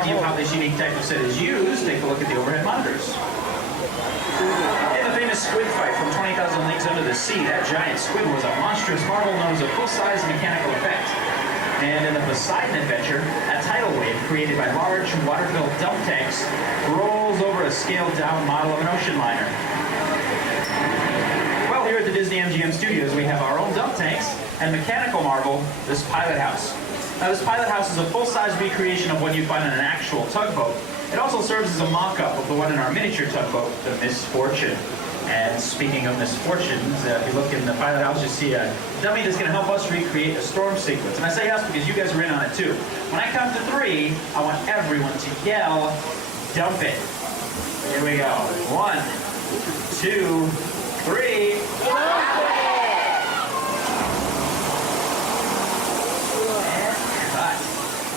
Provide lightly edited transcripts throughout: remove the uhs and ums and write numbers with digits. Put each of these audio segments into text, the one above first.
idea of how this unique type of set is used, take a look at the overhead monitors. In the famous squid fight from 20,000 Leagues Under the Sea, that giant squid was a monstrous marvel known as a full-size mechanical effect. And in the Poseidon adventure, a tidal wave created by large water-filled dump tanks rolls over a scaled-down model of an ocean liner. Well, here at the Disney MGM Studios, we have our own dump tanks and mechanical marvel, this pilot house. Now, this pilot house is a full-size recreation of what you'd find on an actual tugboat. It also serves as a mock-up of the one in our miniature tugboat, the Misfortune. And speaking of misfortunes, if you look in the pilot house, you see a dummy that's going to help us recreate a storm sequence. And I say us because you guys are in on it too. When I count to 3, I want everyone to yell, "Dump it." Here we go. 1, 2, 3. Dump it!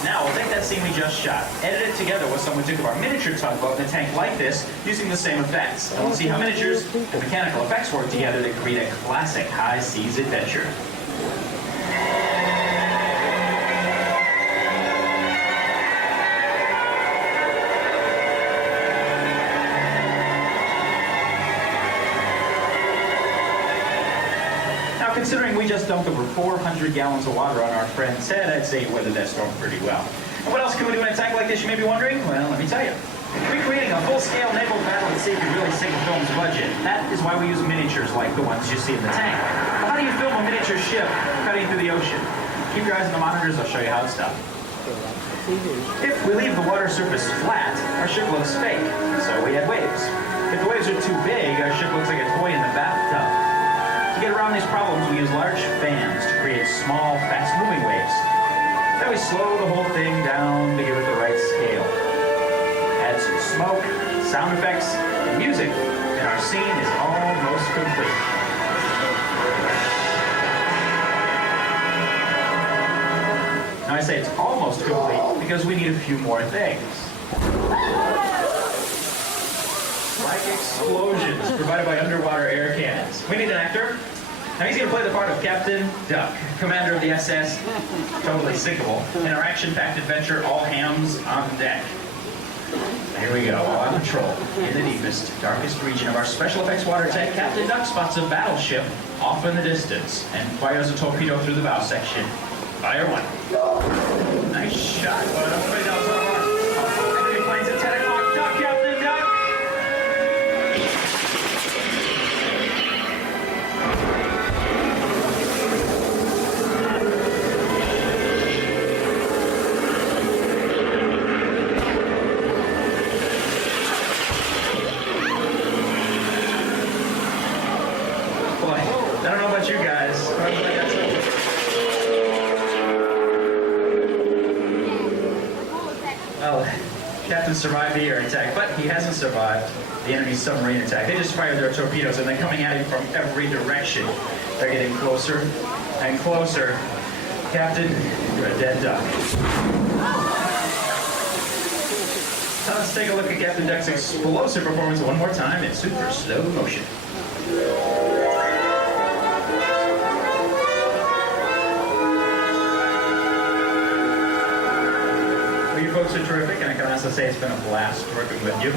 Now, we'll take that scene we just shot, edit it together with some we took of our miniature tugboat in a tank like this, using the same effects. And we'll see how miniatures and mechanical effects work together to create a classic high seas adventure. Considering we just dumped over 400 gallons of water on our friend's head, I'd say you weathered that storm pretty well. And what else can we do in a tank like this, you may be wondering? Well, let me tell you. Recreating a full-scale naval battle at sea can really sink a film's budget. That is why we use miniatures like the ones you see in the tank. But how do you film a miniature ship cutting through the ocean? Keep your eyes on the monitors, I'll show you how it's done. If we leave the water surface flat, our ship looks fake, so we add waves. If the waves are too big, our ship looks like a toy in the bathtub. To get around these problems, we use large fans to create small, fast-moving waves. Then we slow the whole thing down to give it the right scale. Add some smoke, sound effects, and music, and our scene is almost complete. Now I say it's almost complete because we need a few more things. Like explosions provided by underwater air cannons. We need an actor. Now he's going to play the part of Captain Duck, commander of the SS, totally sinkable, in our action-packed adventure, all hands on deck. Here we go, on patrol, in the deepest, darkest region of our special effects water tank, Captain Duck spots a battleship off in the distance and fires a torpedo through the bow section. Fire 1. Nice shot, but everybody knows how far. Enemy planes at 10 o'clock. Duck, Captain Duck! I don't know about you guys, but I got something. Well, Captain survived the air attack, but he hasn't survived the enemy submarine attack. They just fired their torpedoes, and they're coming at him from every direction. They're getting closer and closer. Captain, you're a dead duck. Now let's take a look at Captain Duck's explosive performance one more time in super slow motion. Folks are terrific, and I can also say it's been a blast working with you.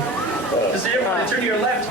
Just everyone, turn to your left.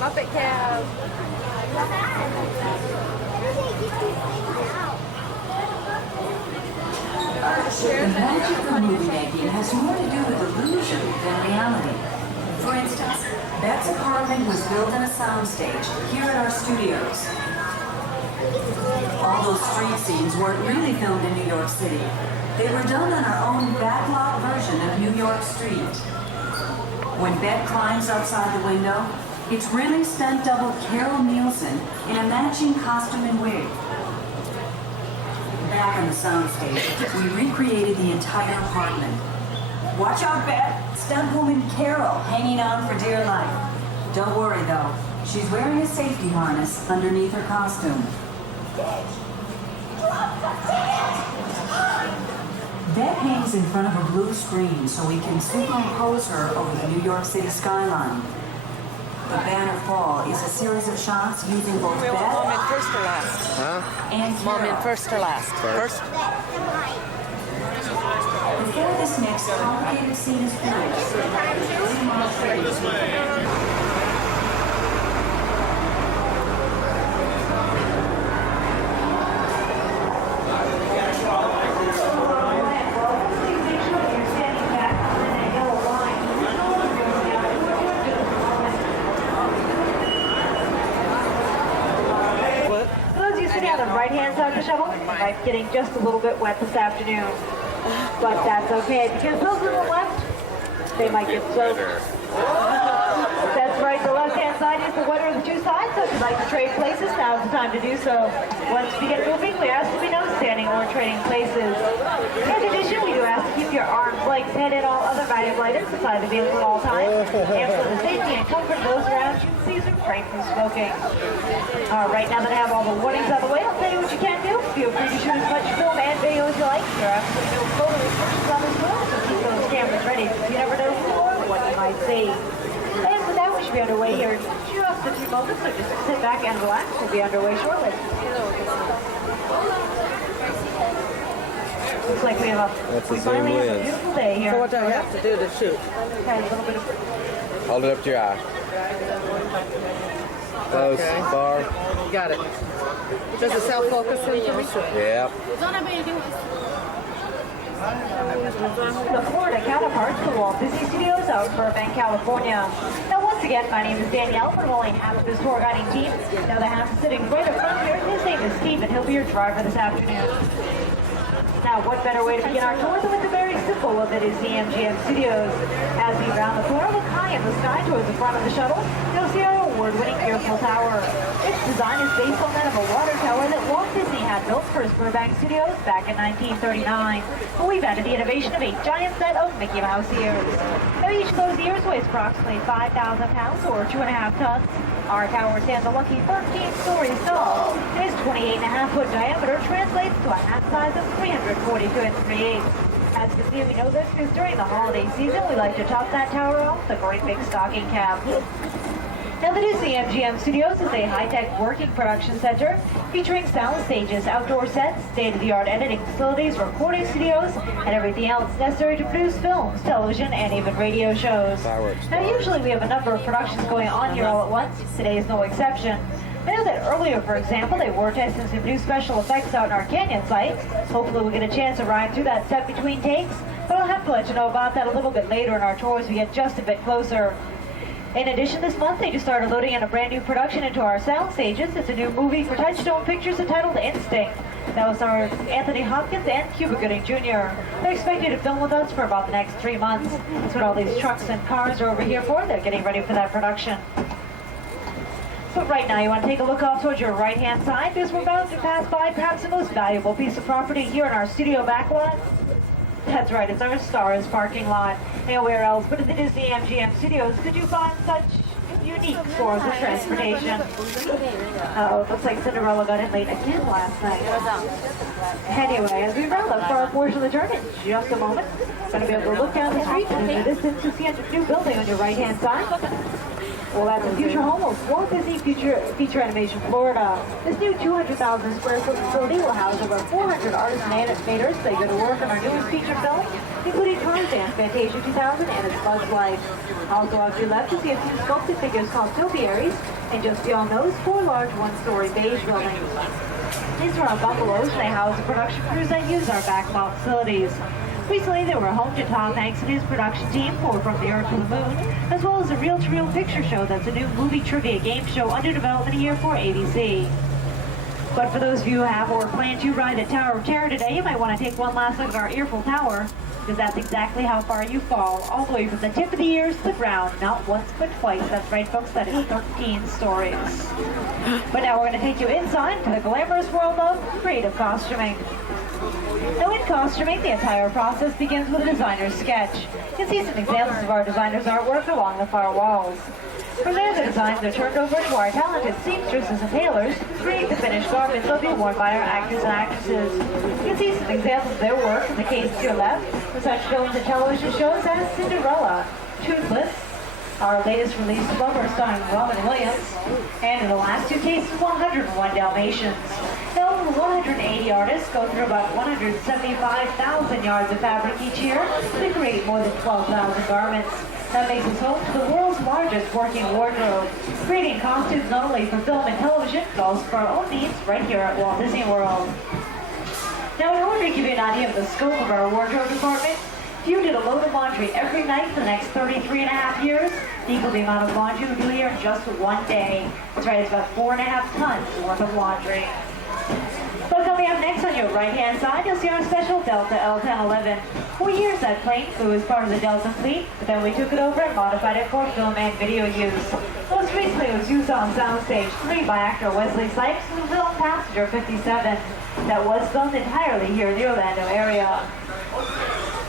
Muppet Cab. The magic of movie making has more to do with illusion than reality. For instance, Beth's apartment was built in a soundstage here at our studios. All those street scenes weren't really filmed in New York City. They were done on our own backlot version of New York Street. When Beth climbs outside the window, it's really stunt double Carol Nielsen in a matching costume and wig. Back on the soundstage, we recreated the entire apartment. Watch out, Beth! Stunt woman Carol hanging on for dear life. Don't worry, though. She's wearing a safety harness underneath her costume. Beth hangs in front of a blue screen so we can superimpose her over the New York City skyline. The banner fall is a series of shots using both Beth Mom in first or last? Huh? and Mom Carol. in first or last? First. Before this next complicated scene is finished, On the right-hand side of the shuttle, might be getting just a little bit wet this afternoon. But that's okay, because those on the left, they might get soaked. That's right, the left-hand side is the wetter of the two sides, so if you'd like to trade places, now's the time to do so. Once we get moving, we ask to be no standing or trading places. In addition, we do ask to keep your arms, legs, head, and all other valuable items inside the vehicle at all times. And for the safety and comfort of those around you, please refrain from smoking. Right, now that I have all the warnings out of the way, I'll tell you what you can do. Feel free to shoot as much film and video as you like. There are absolutely no photo restrictions on this film, so keep those cameras ready. You never know who or what you might see. And with that, we should be underway here in just a few moments, so just sit back and relax. We'll be underway shortly. Looks like we have That's the we same finally have a lens. beautiful day here. So what do I have to do to shoot? Okay, a little bit of Hold it up to your eye. Close, Okay. far. Got it. Does it self-focus into me? Yeah. the Florida counterparts to Walt Disney Studios out in Burbank, California. Now, once again, my name is Danielle, but I'm only half of this tour guiding team. Now, the half is sitting right up front here. His name is Steve, and he'll be your driver this afternoon. Now, what better way to begin our tour than with the very simple one that is Cmgm Studios. As we round the corner, look high in the sky towards the front of the shuttle, you'll see our award-winning Eiffel Tower. Its design is based on that of a water tower that Walt Disney had built for his Burbank Studios back in 1939. But we've added the innovation of a giant set of Mickey Mouse ears. Now, each of those ears weighs approximately 5,000 pounds or 2.5 tons. Our tower stands a lucky 13 stories tall. Its 28.5-foot diameter translates to a hat size of 342 3/8. As you can see, we know this because during the holiday season, we like to top that tower off with a great big stocking cap. Now, the new Cmgm Studios is a high-tech working production center featuring sound stages, outdoor sets, state-of-the-art editing facilities, recording studios, and everything else necessary to produce films, television, and even radio shows. Fireworks. Now, usually we have a number of productions going on here all at once. Today is no exception. I know that earlier, for example, they were testing some new special effects out in our Canyon site. Hopefully we'll get a chance to ride through that set between takes, but I'll have to let you know about that a little bit later in our tour as we get just a bit closer. In addition, this month they just started loading in a brand new production into our sound stages. It's a new movie for Touchstone Pictures entitled Instinct. That was our Anthony Hopkins and Cuba Gooding Jr. They're expected to film with us for about the next 3 months. That's what all these trucks and cars are over here for. They're getting ready for that production. But right now, you want to take a look off towards your right-hand side because we're about to pass by perhaps the most valuable piece of property here in our studio backlot. That's right, it's our Stars parking lot. Nowhere else but in the Disney MGM Studios could you find such unique forms of transportation. Oh, looks like Cinderella got in late again last night. Anyway, as we round up for our portion of the journey in just a moment, we're going to be able to look down the street and in the distance to see a new building on your right-hand side. Well, that's the future home of Walt Disney Feature Animation Florida. This new 200,000 square foot facility will house over 400 artists and animators that go to work on our newest feature film, including Tarzan, Fantasia 2000, and its Bug's Life. Also, out to your left, you'll see a few sculpted figures called topiaries, and just beyond those, 4 large one-story beige buildings. These are our bungalows, and they house the production crews that use our backlot facilities. Recently, they were home to Tom Hanks and his production team for From the Earth to the Moon, as well as a reel-to-reel picture show that's a new movie trivia game show under development here for ABC. But for those of you who have or plan to ride the Tower of Terror today, you might want to take one last look at our Earful Tower, because that's exactly how far you fall, all the way from the tip of the ears to the ground, not once but twice. That's right, folks, that is 13 stories. But now we're going to take you inside to the glamorous world of creative costuming. Now in costuming, the entire process begins with a designer's sketch. You can see some examples of our designers' artwork along the far walls. From there, the designs are turned over to our talented seamstresses and tailors to create the finished garments that will be worn by our actors and actresses. You can see some examples of their work in the case to your left, for such films and television shows as Cinderella, Toothless, our latest release Lover starring Robin Williams, and in the last two cases, 101 Dalmatians. Now, over 180 artists go through about 175,000 yards of fabric each year to create more than 12,000 garments. That makes us home to the world's largest working wardrobe, creating costumes not only for film and television, but also for our own needs right here at Walt Disney World. Now, in order to give you an idea of the scope of our wardrobe department, if you did a load of laundry every night for the next 33 and a half years, equal the amount of laundry we do here in just one day. That's right, it's about 4.5 tons worth of laundry. But coming up next on your right-hand side, you'll see our special Delta L-1011. For years, that plane flew as part of the Delta fleet, but then we took it over and modified it for film and video use. Most recently, it was used on Soundstage 3 by actor Wesley Snipes in the film Passenger 57 that was filmed entirely here in the Orlando area.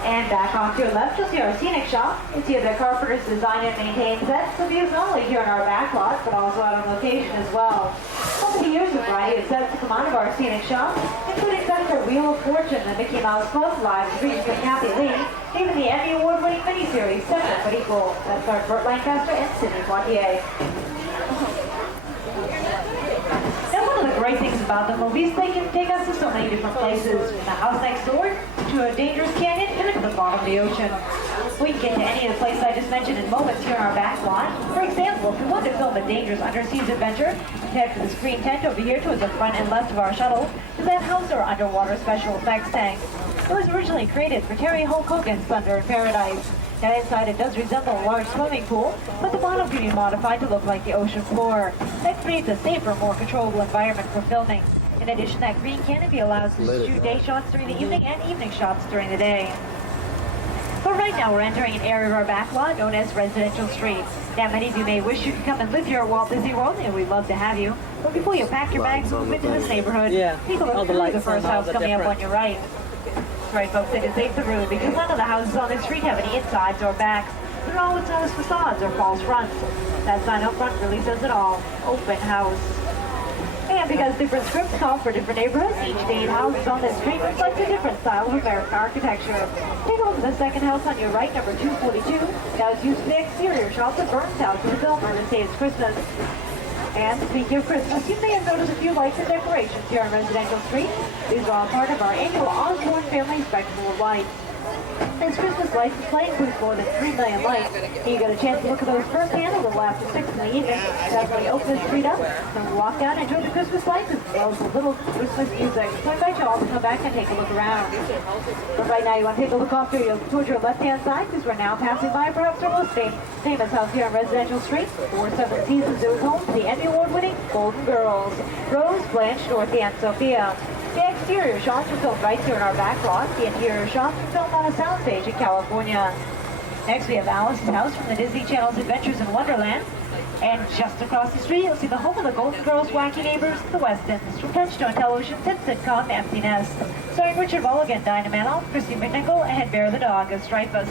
And back on to your left, you'll see our scenic shop. It's here that carpenters design and maintain sets to be used not only here in our backlot, but also out on location as well. Over the years, a variety of sets have come out of our scenic shop, including sets for Wheel of Fortune, the Mickey Mouse Club, Live Streams with Kathy Lee, even the Emmy Award-winning miniseries, Separate But Equal, that starred Burt Lancaster and Sidney Poitier. Now, one of the great things about the movies, they can take us to so many different places, from the house next door to a dangerous canyon, even to the bottom of the ocean. We can get to any of the places I just mentioned in moments here in our back lot. For example, if we want to film a dangerous underseas adventure, head for the screen tent over here towards the front and left of our shuttle, because that houses our underwater special effects tank. It was originally created for Terry Hulk Hogan's Thunder in Paradise. Now inside it does resemble a large swimming pool, but the bottom can be modified to look like the ocean floor. That creates a safer, more controllable environment for filming. In addition, that green canopy allows us to shoot day shots during the evening and evening shots during the day. But right now we're entering an area of our backlot known as Residential Street. Now many of you may wish you could come and live here at Walt Disney World, and we'd love to have you. But before you pack your bags and move into this neighborhood, take a look through the first house coming up on your right. That's right, folks, it is safe to room because none of the houses on this street have any insides or backs. They're all what's known as facades or false fronts. That sign up front really says it all. Open house. And because different scripts call for different neighborhoods, each day houses on this street reflects a different style of American architecture. Take a look at the second house on your right, number 242. That was used for the exterior shots of Burns' house in the film Ernest Saves Christmas. And speaking of Christmas, you may have noticed a few lights and decorations here on Residential Street. These are all part of our annual Osborne Family Spectacle of Lights. This Christmas light display includes more than 3 million lights. You get a chance to look at those firsthand a little after 6 in the evening. That's when we open the street up, and we'll walk down and enjoy the Christmas lights as well as the little Christmas music. So I invite you all to come back and take a look around. But right now you want to take a look off towards your left-hand side because we're now passing by perhaps our most famous house here on Residential Street. For 7 seasons it was home to the Emmy Award-winning Golden Girls, Rose, Blanche, Dorothy, and Sophia. The exterior shots were filmed right here in our back lot. The interior shots were filmed on a soundstage in California. Next, we have Alice's house from the Disney Channel's Adventures in Wonderland. And just across the street, you'll see the home of the Golden Girls' wacky neighbors, the Westons, from Touchstone Television's hit sitcom Empty Nest, starring Richard Mulligan, Dinah Manoff, Christy McNichol, and Bear the Dog as Stripus.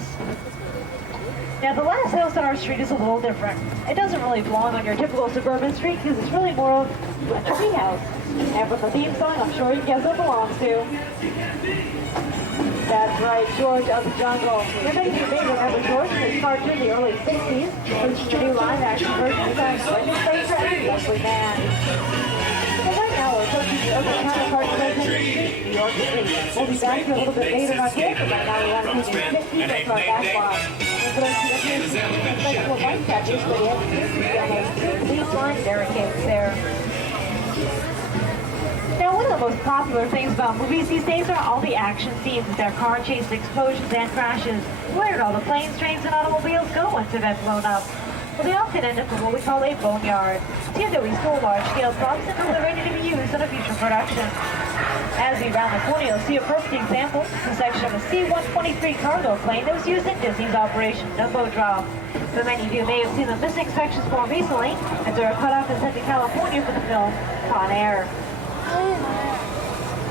Now, the last house on our street is a little different. It doesn't really belong on your typical suburban street because it's really more of a tree house. And from the theme song, I'm sure you guess what it belongs to. That's right, George of the Jungle. Everybody may remember George from his cartoon in the early 60s, which is the new live-action version starring Brendan Fraser and Leslie Mann. And right now, we're approaching the over-the-counter part of Residential Street, New York City. We'll be back here a little bit later in our day, but right now we want to take you 15 minutes to our back lot. And for those who are here, special light catches for the exterior, please line barricades there. Now, one of the most popular things about movies these days are all the action scenes with their car chases, explosions, and crashes. Where did all the planes, trains, and automobiles go once they've been blown up? Well, they often end up in what we call a boneyard. It's here that we store large-scale props until they're ready to be used in a future production. As we round the corner, you'll see a perfect example. It's a section of a C-123 cargo plane that was used in Disney's Operation Dumbo Drop. But many of you may have seen the missing sections more recently, as they were cut off and sent to California for the film Con Air.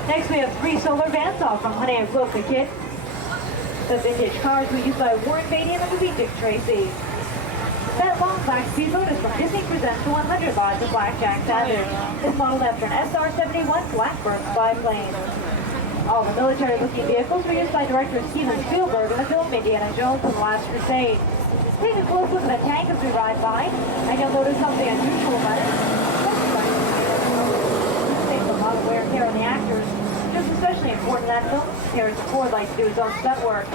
Next, we have 3 solar vans off from Honey, I Broke the Kid. The vintage cars were used by Warren Beatty in the movie Dick Tracy. That long black speedboat is from Disney Presents the 100 Lots of Blackjack Savage. It's modeled after an SR-71 Blackbird biplane. All the military-looking vehicles were used by director Steven Spielberg in the film Indiana Jones and the Last Crusade. Take a close look at the tank as we ride by, and you'll notice something unusual about it. Things a lot of wear and tear on the actors. Just especially important in that film, Harrison Ford likes to do his own stunt work.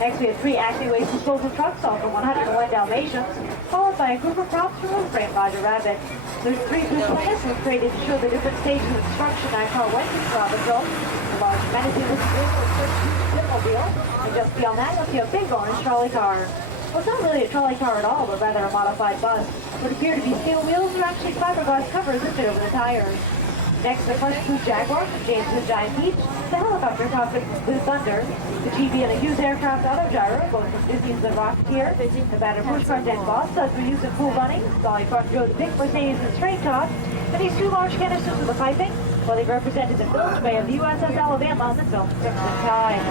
Next, we have 3 acting waste disposal trucks, all for 101 Dalmatians, followed by a group of props from Roof-Frame Roger Rabbit. There's 3 blue planets were created to show the different stages of construction that car went through throughout the film. The large menacing-looking vehicle is first Pitmobile, and just beyond that, you'll see a big orange trolley car. Well, it's not really a trolley car at all, but rather a modified bus. What appear to be steel wheels are actually fiberglass covers that fit over the tires. Next, the Clutch Blue Jaguar from James the Giant Peach, the helicopter cockpit from Blue Thunder, the GB and a used aircraft autogyro, both from Disney's The Rocketeer, the battered pushcart and boss studs were used in Cool Runnings, Dolly Parton drove the big Mercedes and straight top, and these 2 large canisters with the piping, well, they represented the bilgeway of the USS Alabama on the film Crimson Tide.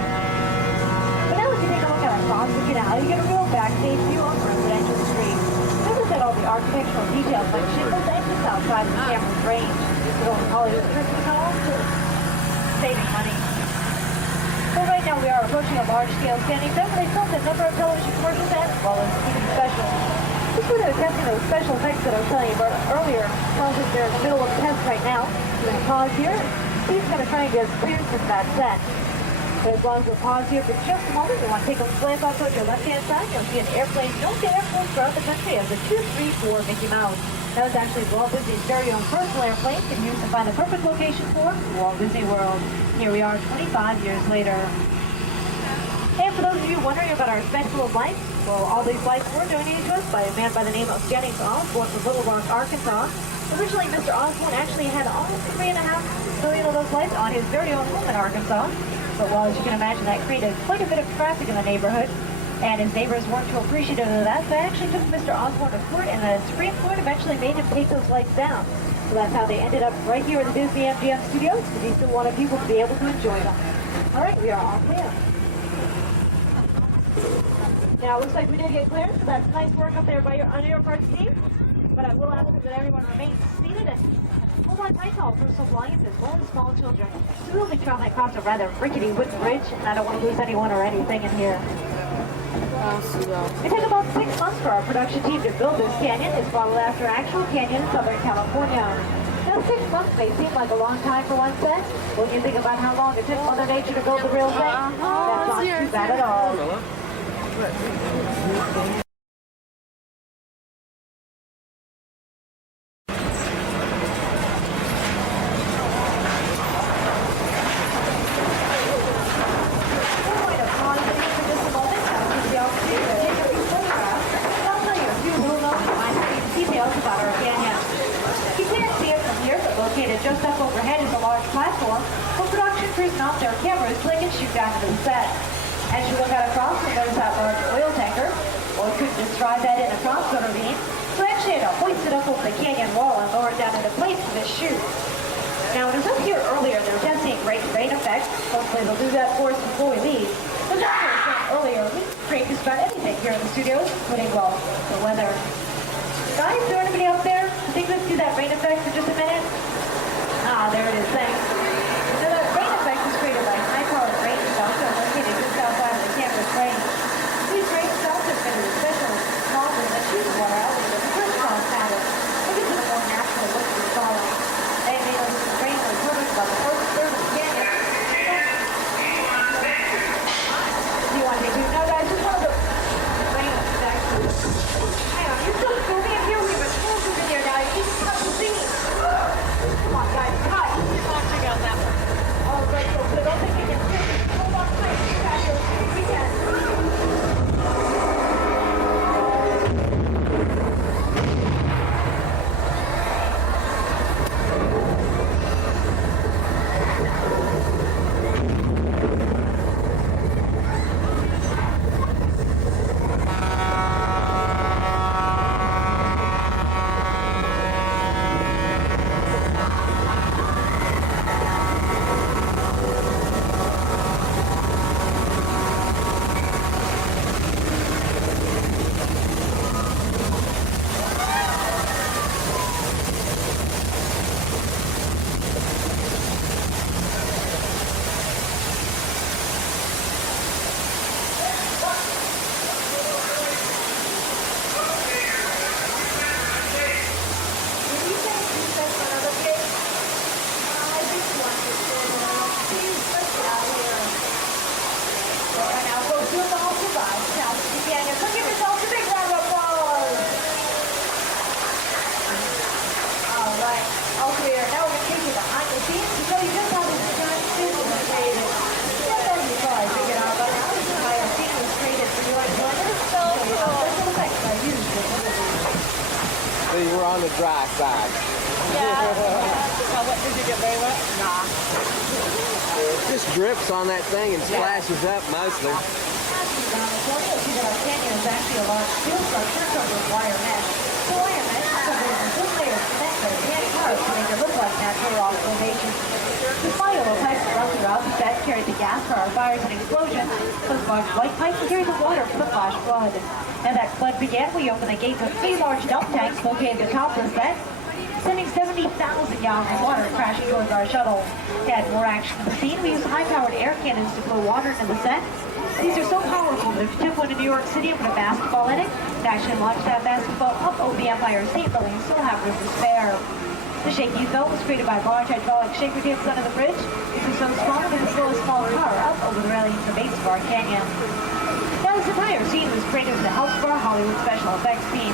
But now if you take a look at our cross the canal, you get a real backstage view on Presidential Street. Notice that all the architectural details like shingles and just outside the camera's range. Hollywood Christmas home, saving money. Well, right now we are approaching a large-scale standing film. They filmed a number of television commercials as well as TV specials. This would have testing those special effects that I was telling you about earlier. Tells us they're in the middle of a test right now. We're going to pause here. Steve's going to try and get us cleared from that set. But as long as we'll pause here for just a moment, we want to take a glance off towards your left-hand side. You'll see an airplane known to airports throughout the country as the 234 Mickey Mouse. That was actually Walt Disney's very own personal airplane, and used to find the perfect location for Walt Disney World. Here we are 25 years later. And for those of you wondering about our special of lights, well, all these lights were donated to us by a man by the name of Jennings Osborne from Little Rock, Arkansas. Originally, Mr. Osborne actually had almost 3.5 million of those lights on his very own home in Arkansas. But well, as you can imagine, that created quite a bit of traffic in the neighborhood. And his neighbors weren't too appreciative of that, so they actually took Mr. Osborne to court, and the Supreme Court eventually made him take those lights down. So that's how they ended up right here in the Cmgm Studios, because he still wanted people to be able to enjoy them. All right, we are all clear. Now, it looks like we did get cleared, so that's nice work up there by on your part, Steve. But I will ask that everyone remains seated and hold on tight to all personal belongings as well as small children. So we'll be traveling across a rather rickety wooden bridge, and I don't want to lose anyone or anything in here. It took about 6 months for our production team to build this canyon. It's modeled after an actual canyon in Southern California. Now, 6 months may seem like a long time for one set. When you think about how long it took Mother Nature to build the real thing, that's not too bad at all. Just up overhead is a large platform for production crews mount their cameras so they can shoot down into the set. As you look out across, you'll notice that large oil tanker. Well, we couldn't just drive that in across the ravine, so I actually had to hoist it up over the canyon wall and lower it down into place for this shoot. Now, when I was up here earlier, they were testing great rain effects. Hopefully they'll do that for us before we leave. But as I was saying earlier, we create just about anything here in the studios, including, well, the weather. Guys, is there anybody up there? I think let's do that rain effect for just a minute. Ah, there it is, thanks. So the rain effect is created by high-powered rain cells that are located just outside of the camera's frame. These rain cells are fitted with special nozzles that shoot the water out into the crisscross pattern. It gives it a more natural look to the solid. They may notice the rain was perfect about the first third of the canyon. Do you want to do? No, guys, just one of the rain effects. Hang on, you're still filming it here? We've been filming in here now. You need to cut the scene. Come on, guys, cut. See, we're on the dry side. What, did you get very wet? Nah. Just drips on that thing and splashes up mostly. California, see that our canyon is actually a large steel structure covered with wire mesh. The wire mesh is covered in thin layers of cement that are hand carved to make it look like natural rock formations. Despite all the pipes that run throughout the set carry the gas for our fires and explosions, those large white pipes carry the water for the flash flood. And that flood began, we opened the gates of 3 large dump tanks located at the top of the set, sending 70,000 gallons of water crashing towards our shuttle. To add more action to the scene, we used high-powered air cannons to blow water into the set. These are so powerful that if you took one to New York City and put a basketball in it, it actually launched that basketball up over the Empire State Building and still have room to spare. The shaky felt was created by large hydraulic shaker tips under the bridge. This was so small that it could slow a small car up over the railing at the base of our canyon. Now this entire scene was created with the help of our Hollywood special effects team.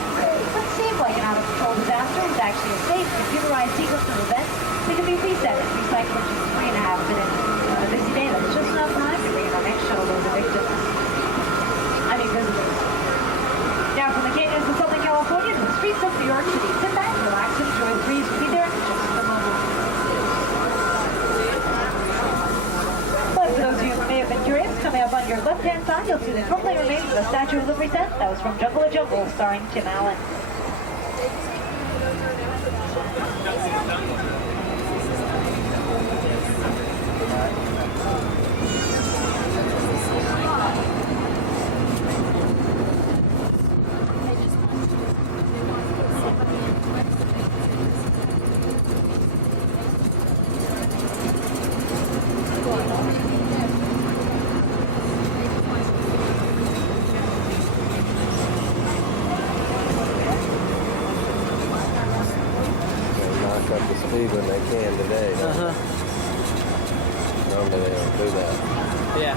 What seemed like an out-of-control disaster was actually a safe, computerized sequence of events that could be reset and recycled in just 3.5 minutes. On a busy day, that's just enough time to bring in our next shuttle load of victims. Visitors. Now from the canyons of Southern California to the streets of New York City. Sit back, relax, and enjoy the breeze. We'll be there in just a moment. But for those of you who may have been curious, coming up on your left-hand side, you'll see the complete remains of the Statue of Liberty set that was from Jungle to Jungle, starring Tim Allen. Up the speed when they can today. Normally they don't do that. Yeah.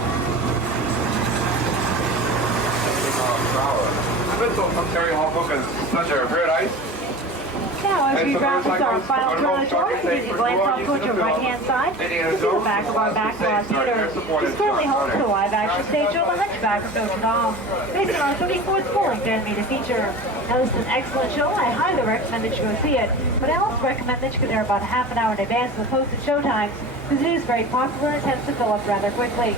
Terry Hall book is under red ice. Now, as we round this our final turn of the tour, we need to glance off towards your right-hand side to see the back of our Backlot Theater. This currently holds the live-action stage show The Hunchback of Notre Dame, based on our 34th full-length animated feature. Now, this is an excellent show. I highly recommend that you go see it, but I also recommend that you go there about half an hour in advance of the posted show times, because it is very popular and tends to fill up rather quickly.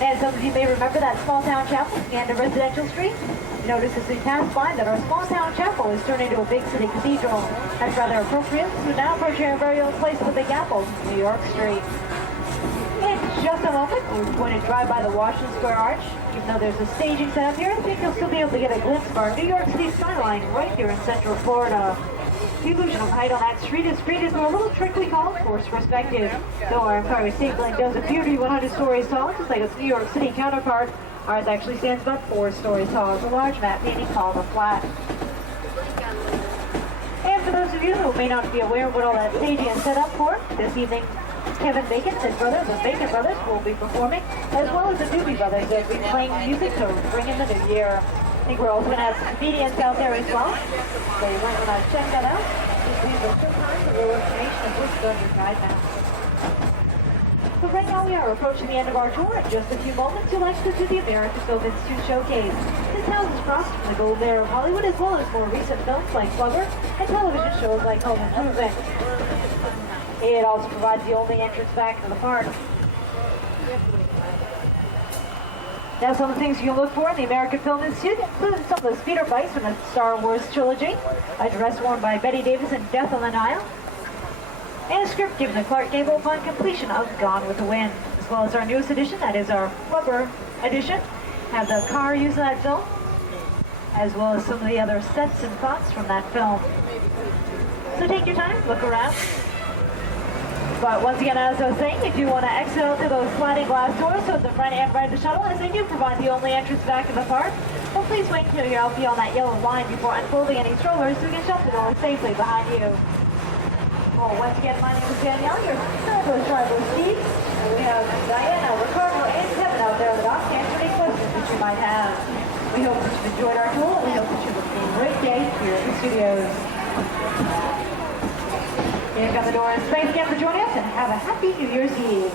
And some of you may remember that small-town chapel at the end of Residential Street. Notice as we pass by that our small-town chapel is turned into a big city cathedral. That's rather appropriate, so we're now approaching our very own place of the Big Apple, New York Street. In just a moment, we're going to drive by the Washington Square Arch. Even though there's a staging set up here, I think you'll still be able to get a glimpse of our New York City skyline right here in Central Florida. The illusion of height on that street is created through a little trick we call forced perspective. Though our Empire State Building does appear to be 100 stories tall, just like its New York City counterpart, ours actually stands about 4 stories tall. It's a large map, meaning called a flat. And for those of you who may not be aware of what all that staging is set up for, this evening Kevin Bacon, his brother, the Bacon Brothers, will be performing, as well as the Doobie Brothers. They'll be playing music to bring in the new year. I think we're also going to have some comedians out there as well. So you might want to check that out. These are still times for more information of what's on your guide now. So right now we are approaching the end of our tour. In just a few moments, you'll access to the American Film Institute Showcase. This house is across from the Golden Era of Hollywood, as well as more recent films like Flubber and television shows like Home Improvement. It also provides the only entrance back into the park. Now, some of the things you can look for in the American Film Institute include some of the speeder bikes from the Star Wars trilogy, a dress worn by Betty Davis in Death on the Nile, and a script given to Clark Gable upon completion of Gone with the Wind, as well as our newest edition, that is our Flubber edition, have the car used in that film, as well as some of the other sets and thoughts from that film. So take your time, look around. But once again, as I was saying, if you want to exit out through those sliding glass doors to the front and right of the shuttle, as they do provide the only entrance back in the park, but please wait until you're out beyond that yellow line before unfolding any strollers so we can shut the door safely behind you. Well, once again, my name is Danielle, your fabulous driver, Steve. And we have Diana, Ricardo, and Kevin out there in the dock to answer any questions that you might have. We hope that you've enjoyed our tour, and we hope that you have a great day here at the studios. Here come the door, and thanks again for joining us, and have a happy New Year's Eve.